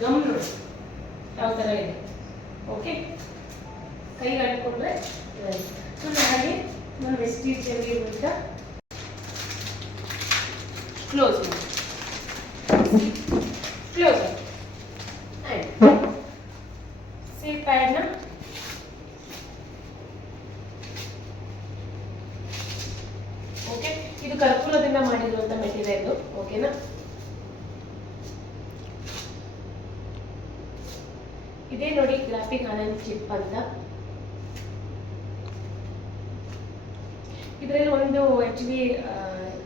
Gum ನೋಡಿ ಯಾವ ಥರ ಇದೆ. ಓಕೆ, ಕೈಗೆ ಅಂಟ್ಕೊಂಡ್ರೆ ಸೊ ಹಾಗೆ ನಾನು ವೆಸ್ಟೀಜಲ್ಲಿ ಇರುವಂಥ ಕ್ಲೋಸ್ ಕ್ಲೋಸ್ ಆ್ಯಂಡ್ ಸೇಫ್ ಪ್ಯಾಡ್ನ ಓಕೆ. ಇದು ಕರ್ಪೂರದಿಂದ ಮಾಡಿರುವಂಥ ಮೆಟೀರಿಯಲ್. ಓಕೆನಾ, ಇದೇ ನೋಡಿ ಗ್ರಾಫಿಕ್ ಆನಂದ್ ಚಿಪ್ ಅಂತ. ಇದರಲ್ಲಿ ಒಂದು ಆ್ಯಕ್ಚುಲಿ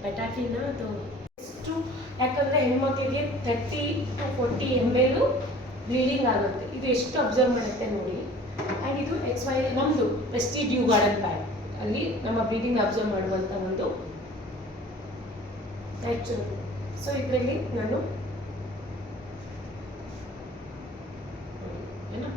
ಪೆಟಾಟಿನ ಅದು ಎಷ್ಟು, ಯಾಕಂದರೆ ಹೆಣ್ಮಕ್ಳಿಗೆ 30 to 40 ml ಬ್ಲೀಡಿಂಗ್ ಆಗುತ್ತೆ. ಇದು ಎಷ್ಟು ಅಬ್ಸರ್ವ್ ಮಾಡುತ್ತೆ ನೋಡಿ. ಆ್ಯಂಡ್ ಇದು XY ನಮ್ಮದು ವೆಸ್ಟಿ ಡ್ಯೂ ಗಾರ್ಡನ್ ಪ್ಯಾಡ್, ಅಲ್ಲಿ ನಮ್ಮ ಬ್ಲೀಡಿಂಗ್ ಅಬ್ಸರ್ವ್ ಮಾಡುವಂಥ ಒಂದು ನ್ಯಾಚುರಲ್. ಸೊ ಇದರಲ್ಲಿ ನಾನು ಏನೋ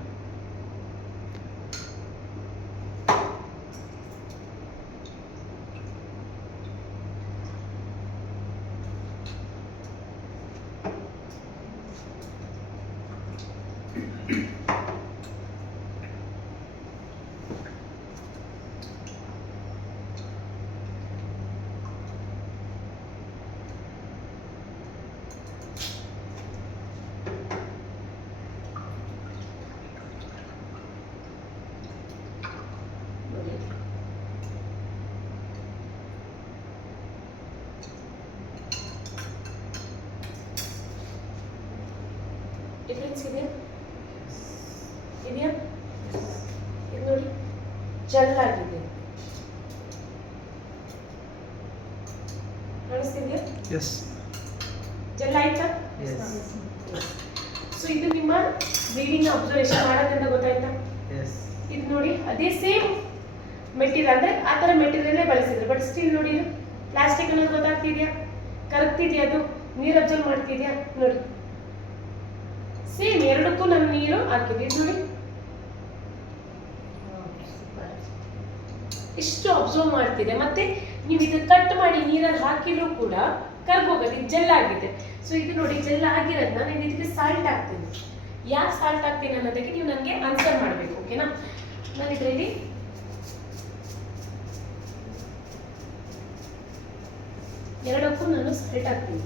ಡಿಫ್ರೆನ್ಸ್ ಇದೆಯಾ ಇದೆಯಾ? ಇದು ನೋಡಿ ಜೆಲ್ ಆಗಿದೆ, ಕಾಣಿಸ್ತಿದೆಯಾ? ಎಸ್, ಜೆಲ್ ಆಯ್ತಾ? ಸೊ ಇದು ನಿಮ್ಮ ಬ್ಲೀಡಿಂಗ್ ಅಬ್ಸರ್ವೇಷನ್ ಮಾಡೋದ್ರಿಂದ ಗೊತ್ತಾಯ್ತಾ? ಇದು ನೋಡಿ ಅದೇ ಸೇಮ್ ಮೆಟೀರಿಯಲ್, ಅಂದ್ರೆ ಆ ಥರ ಮೆಟೀರಿಯಲ್ಲೇ ಬಳಸಿದ್ರು, ಬಟ್ ಸ್ಟಿಲ್ ನೋಡಿ ಇದು ಪ್ಲಾಸ್ಟಿಕ್ ಅನ್ನೋದು ಗೊತ್ತಾಗ್ತಿದ್ಯಾ? ಕರಗ್ತಿದ್ಯಾ? ಅದು ನೀರು ಅಬ್ಸರ್ವ್ ಮಾಡ್ತಿದ್ಯಾ? ನೋಡಿ ಸೇಮ್ ಎರಡಕ್ಕೂ ನಾನು ನೀರು ಹಾಕಿದ್ವಿ ನೋಡಿ, ಇಷ್ಟು ಅಬ್ಸರ್ವ್ ಮಾಡ್ತಿದೆ. ಮತ್ತೆ ನೀವು ಇದು ಕಟ್ ಮಾಡಿ ನೀರಲ್ಲಿ ಹಾಕಿದ್ರು ಕೂಡ ಕರ್ಗೋಗೋದು, ಇದು ಜೆಲ್ ಆಗಿದೆ. ಸೊ ಇದು ನೋಡಿ ಜೆಲ್ ಆಗಿರೋದನ್ನ ನಾನು ಇದಕ್ಕೆ ಸಾಲ್ಟ್ ಹಾಕ್ತೀನಿ. ಯಾಕೆ ಸಾಲ್ಟ್ ಹಾಕ್ತೀನಿ ಅನ್ನೋದಕ್ಕೆ ನೀವು ನನಗೆ ಆನ್ಸರ್ ಮಾಡಬೇಕು. ಓಕೆನಾ, ನಾನು ಇದರಲ್ಲಿ ಎರಡಕ್ಕೂ ನಾನು ಸಾಲ್ಟ್ ಹಾಕ್ತೀನಿ.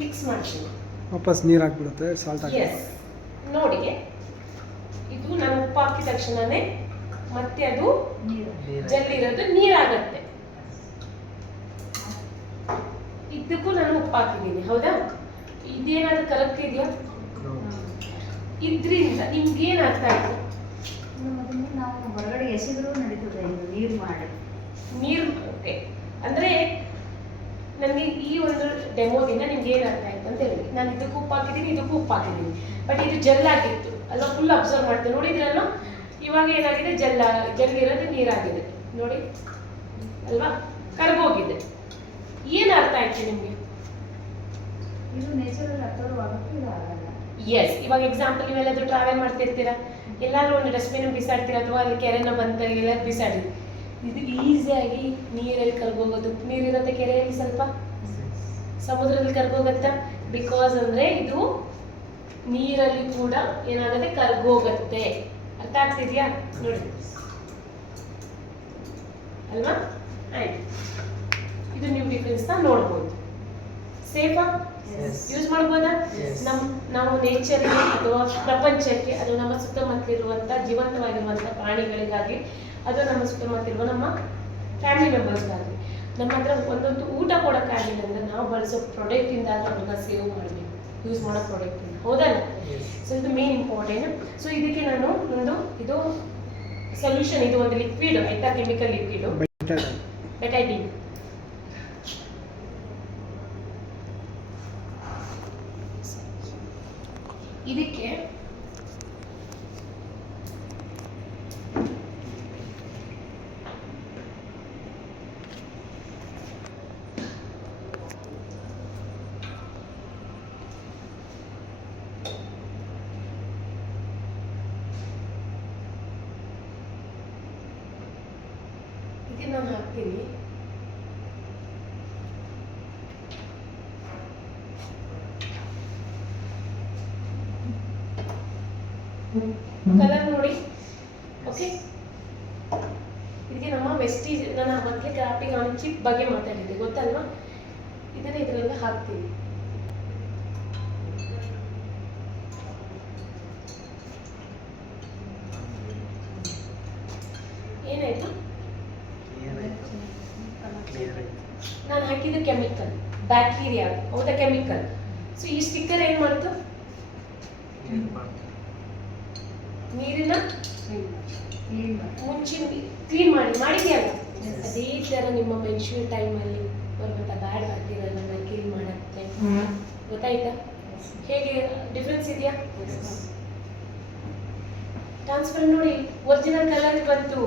ಮಿಕ್ಸ್ ಮಾಡ್ತೀನಿ, ವಾಪಸ್ ನೀರು ಹಾಕ್ಬಿಡುತ್ತೆ ಸಾಲ್ಟ್ ಹಾಕಿ. ಎಸ್ ನೋಡಿ, ಇದು ನಾನು ಉಪ್ಪು ಹಾಕಿದ ತಕ್ಷಣನೇ ಮತ್ತೆ ಅದು ಜೆಲ್ ಇರೋದು ನೀರಾಗತ್ತೆ. ಇದಕ್ಕೂ ನಾನು ಉಪ್ಪು ಹಾಕಿದ್ದೀನಿ, ಹೌದಾ? ಇದೇನಾದ್ರೂ ಕರಗ್ತಿದ್ಯಾ? ಇದರಿಂದ ನಿಮ್ಗೆ ಏನಾಗ್ತಾ ಇತ್ತು? ನಾವು ಹೊರಗಡೆ ಎಸೆದ್ರು ನಡೀತದೆ, ನೀರು ಮಾಡಿ ನೀರು. ಓಕೆ, ಅಂದ್ರೆ ನನಗೆ ಈ ಒಂದು ಡೆಮೋದಿಂದ ನಿಮ್ಗೆ ಏನಾಗ್ತಾ ಇತ್ತು ಅಂತ ಹೇಳಿ, ನಾನು ಇದಕ್ಕೂ ಉಪ್ಪು ಹಾಕಿದ್ದೀನಿ, ಇದಕ್ಕೂ ಉಪ್ಪು ಹಾಕಿದ್ದೀನಿ, ಬಟ್ ಇದು ಜೆಲ್ ಆಗಿತ್ತು ಅಲ್ಲ, ಫುಲ್ ಅಬ್ಸರ್ವ್ ಮಾಡ್ತೀನಿ. ನೋಡಿದ್ರಲ್ಲ, ಇವಾಗ ಏನಾಗಿದೆ? ಜೆಲ್ ಇರೋದು ನೀರಾಗಿದೆ ನೋಡಿ ಅಲ್ವಾ, ಕರ್ಗೋಗಿದೆ. ಏನು ಅರ್ಥ ಆಯ್ತು ನಿಮಗೆ? ಇದು ನೇಚರಲ್ ಅಬ್ಸರ್ವ್ ಆಗುತ್ತೆ, ಇದು ಆಗಲ್ಲ. ಎಸ್, ಇವಾಗ ಎಕ್ಸಾಂಪಲ್ ನೀವೆಲ್ಲಾದ್ರೂ ಟ್ರಾವೆಲ್ ಮಾಡ್ತಿರ್ತೀರಾ, ಎಲ್ಲಾದ್ರೂ ಒಂದು ಡಸ್ಟ್ಬಿನ್ ಬಿಸಾಡ್ತೀರಾ ಅಥವಾ ಅಲ್ಲಿ ಕೆರೆನ ಬಂತ ಎಲ್ಲ ಬಿಸಾಡಿ, ಇದು ಈಸಿಯಾಗಿ ನೀರಲ್ಲಿ ಕರ್ಗೋಗೋದು. ನೀರಿರುತ್ತೆ ಕೆರೆಯಲ್ಲಿ, ಸ್ವಲ್ಪ ಸಮುದ್ರದಲ್ಲಿ ಕರ್ಗೋಗತ್ತಾ? ಬಿಕಾಸ್ ಅಂದ್ರೆ ಇದು ನೀರಲ್ಲಿ ಕೂಡ ಏನಾಗುತ್ತೆ? ಕರ್ಗೋಗತ್ತೆ. ಅರ್ಥ ಆಗ್ತಿದ್ಯಾ? ನೋಡಿ ಅಲ್ವಾ? ಆಯ್ತು, ಇದು ನೀವು ಡಿಫ್ರೆನ್ಸ್ ನೋಡ್ಬೋದು. ಸೇಫಾ? ಯೂಸ್ ಮಾಡ್ಬೋದಾ? ನಾವು ನೇಚರ್ಗೆ ಅಥವಾ ಪ್ರಪಂಚಕ್ಕೆ, ಅದು ನಮ್ಮ ಸುತ್ತಮುತ್ತಲಿರುವಂಥ ಜೀವಂತವಾಗಿರುವಂಥ ಪ್ರಾಣಿಗಳಿಗಾಗಿ, ಅದು ನಮ್ಮ ಸುತ್ತಮುತ್ತಲಿರುವ ನಮ್ಮ ಫ್ಯಾಮಿಲಿ ಮೆಂಬರ್ಸ್ಗಾಗಿ, ನಮ್ಮ ಹತ್ರ ಒಂದೊಂದು ಊಟ ಕೊಡೋಕ್ಕಾಗಿಲ್ಲ ಅಂದರೆ ನಾವು ಬಳಸೋ ಪ್ರಾಡಕ್ಟಿಂದ ಅದನ್ನ ಸೇವ್ ಮಾಡಬೇಕು, ಯೂಸ್ ಮಾಡೋ ಪ್ರಾಡಕ್ಟಿಂದ, ಹೌದಲ್ಲ? ಸೊ ಇದು ಮೇನ್ ಇಂಪಾರ್ಟೆಂಟ್. ಸೊ ಇದಕ್ಕೆ ನಾನು ಒಂದು ಇದು ಸೊಲ್ಯೂಷನ್, ಇದು ಒಂದು ಲಿಕ್ವಿಡ್ ಆಯ್ತಾ, ಕೆಮಿಕಲ್ ಲಿಕ್ವಿಡ್ ಬೆಟೈಡಿನ್. ಇದಕ್ಕೆ ನಾನು ಹಾಕ್ತೀನಿ. ಕಲರ್ ನೋಡಿ. ಓಕೆ, ಇದಕ್ಕೆ ನಮ್ಮ ವೆಸ್ಟೀಜ್, ನಾನು ಮೊದಲೇ ಕ್ರಾಫ್ಟಿಂಗ್ ಆನ್ ಚಿಪ್ ಬಗ್ಗೆ ಮಾತಾಡಿದ್ದೆ ಗೊತ್ತಲ್ವಾ? ಇದನ್ನ ಇದರಲ್ಲಿ ಹಾಕ್ತೀನಿ. ಏನಾಯ್ತು? ನಾನು ಹಾಕಿದ ಕೆಮಿಕಲ್, ಬ್ಯಾಕ್ಟೀರಿಯಾ, ಹೌದಾ? ಕೆಮಿಕಲ್. ಸೊ ಈ ಸ್ಟಿಕ್ಕರ್ ಏನ್ ಮಾಡ್ತು? ನೀರಿನ ಮುಂಚಿನ ಕ್ಲೀನ್ ಮಾಡಿದೆಯಲ್ಲ, ಅದೇ ತರ ನಿಮ್ಮ ಮೆನ್ಶೂರ್ ಟೈಮಲ್ಲಿ ಬರುವಂತ ಬ್ಯಾಡ್ ಬ್ಯಾಕ್ಟೀರಿಯಾಗಳನ್ನ ಕ್ಲೀನ್ ಮಾಡುತ್ತೆ. ಗೊತ್ತಾಯ್ತಾ? ಹೇಗೆ ಡಿಫ್ರೆನ್ಸ್ ಇದೆಯಾ? ಟ್ರಾನ್ಸ್ಫರ್ ನೋಡಿ, ಒರಿಜಿನಲ್ ಕಲರ್ ಬಂತು.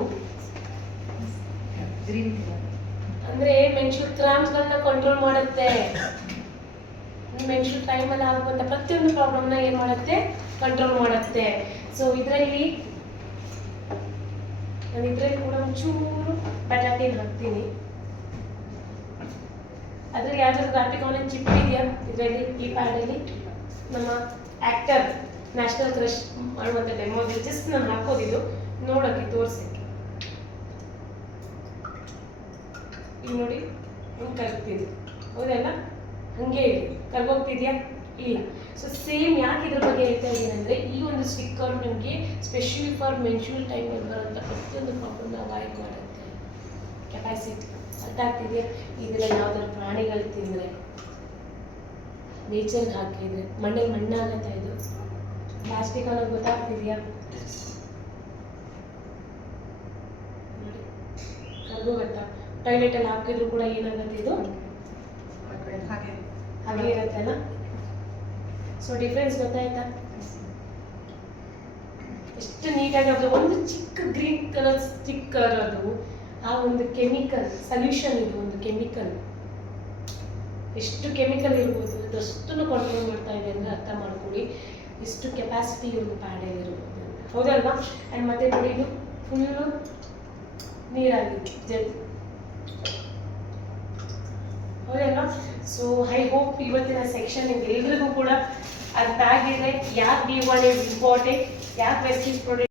ಗ್ರೀನ್ ಕಲರ್ ಅಂದ್ರೆ ಮೆನ್ಶೂರ್ ಕ್ರಾಮ್ಸ್ಗಳನ್ನ ಕಂಟ್ರೋಲ್ ಮಾಡುತ್ತೆ. ಮೆನ್ಶೂರ್ ಟೈಮಲ್ಲಿ ಆಗುವಂತ ಪ್ರತಿಯೊಂದು ಪ್ರಾಬ್ಲಮ್ನ ಏನ್ ಮಾಡುತ್ತೆ? ಕಂಟ್ರೋಲ್ ಮಾಡುತ್ತೆ. ಸೊ ಇದರಲ್ಲಿ ನಾನು ಕೂಡ ಒಂಚೂರು ಬಟಾಟೆನ ಹಾಕ್ತೀನಿ. ಅದ್ರಲ್ಲಿ ಯಾವ್ದಾದ್ರು ಗ್ರಾಫಿಕ್ ಆನ್ ಚಿಪ್ ಇದೆಯಾ ಇದರಲ್ಲಿ? ಈ ಪ್ಯಾಡಲ್ಲಿ ನಮ್ಮ ಆಕ್ಟರ್ ನ್ಯಾಷನಲ್ ಕ್ರಶ್ ಮಾಡುವಂತ ಡೆಮೋ ಜಸ್ಟ್ ನಾನು ಹಾಕೋದಿದ್ದು ನೋಡಕ್ಕೆ, ತೋರ್ಸಕ್ಕೆ. ಈಗ ನೋಡಿ, ಹಿಂಗೆ ಕರ್ಗ್ತಿದೆ, ಹೌದಲ್ಲ? ಹಂಗೆ ಇದೆ, ಕರ್ಗೋಗ್ತಿದ್ಯಾ? ಇಲ್ಲ. ಸೊ ಸೇಮ್ ಯಾಕೆ ಇದ್ರ ಬಗ್ಗೆ ಹೇಳ್ತಾ ಇದ್ದೀನಿ ಅಂದರೆ, ಈ ಒಂದು ಸ್ಟಿಕ್ಕರ್ ನಿಮಗೆ ಸ್ಪೆಷಲಿ ಫಾರ್ ಮೆನ್ಶೂರ್ ಟೈಮಲ್ಲಿ ಬರುವಂಥ ಪ್ರತಿಯೊಂದು ಪ್ರಾಬ್ಲಮ್ನ ಅವಾಯ್ಡ್ ಮಾಡುತ್ತೆ. ಕೆಪಾಸಿಟಿ ಅರ್ಥ ಆಗ್ತಿದೆಯಾ? ಇದರಲ್ಲಿ ಯಾವ್ದಾದ್ರು ಪ್ರಾಣಿಗಳು ತಿಂದರೆ, ನೇಚರ್ಗೆ ಹಾಕಿದ್ರೆ ಮಣ್ಣಲ್ಲಿ ಮಣ್ಣಾಗತ್ತಾ ಇದು? ಪ್ಲಾಸ್ಟಿಕ್ ಅನ್ನೋದು ಗೊತ್ತಾಗ್ತಿದೆಯಾ? ನೋಡಿ, ಕರ್ಗೋಗತ್ತಾ? ಟಾಯ್ಲೆಟಲ್ಲಿ ಹಾಕಿದ್ರು ಕೂಡ ಏನಾಗುತ್ತೆ ಇದು? ಹಾಗೆ ಇರತ್ತಲ್ಲ. ಸೊ ಡಿಫ್ರೆನ್ಸ್ ಗೊತ್ತಾಯ್ತಾ? ಎಷ್ಟು ನೀಟಾಗಿ ಅದು ಒಂದು ಚಿಕ್ಕ ಗ್ರೀನ್ ಕಲರ್ ಸ್ಟಿಕ್ಕರ್, ಅದು ಆ ಒಂದು ಕೆಮಿಕಲ್ ಸೊಲ್ಯೂಷನ್. ಇದು ಒಂದು ಕೆಮಿಕಲ್, ಎಷ್ಟು ಕೆಮಿಕಲ್ ಇರ್ಬೋದು, ಅದಷ್ಟನ್ನು ಕಂಟ್ರೋಲ್ ಮಾಡ್ತಾ ಇದೆ ಅಂದರೆ ಅರ್ಥ ಮಾಡ್ಕೊಳ್ಳಿ ಎಷ್ಟು ಕೆಪಾಸಿಟಿ ಒಂದು ಪ್ಯಾಡಲ್ಲಿ ಇರ್ಬೋದು ಅಂತ, ಹೌದಲ್ವಾ? ಆ್ಯಂಡ್ ಮತ್ತೆ ನೋಡಿ, ಇದು ಫುಲ್ಲು ನೀರಾಗಿದೆ ಜಲ್, ಹೌದಲ್ವಾ? ಸೊ ಐ ಹೋಪ್ ಇವತ್ತಿನ ಸೆಕ್ಷನ್ ನಿಮ್ಗೆ ಎಲ್ರಿಗೂ ಕೂಡ ಅರ್ಥ ಆಗಿದೆ. ಯಾಕೆ B1 ಇಸ್ ಇಂಪಾರ್ಟೆಂಟ್, ಯಾಕೆ ವೆಸ್ಟೀಜ್ ಪ್ರಾಡಕ್ಟ್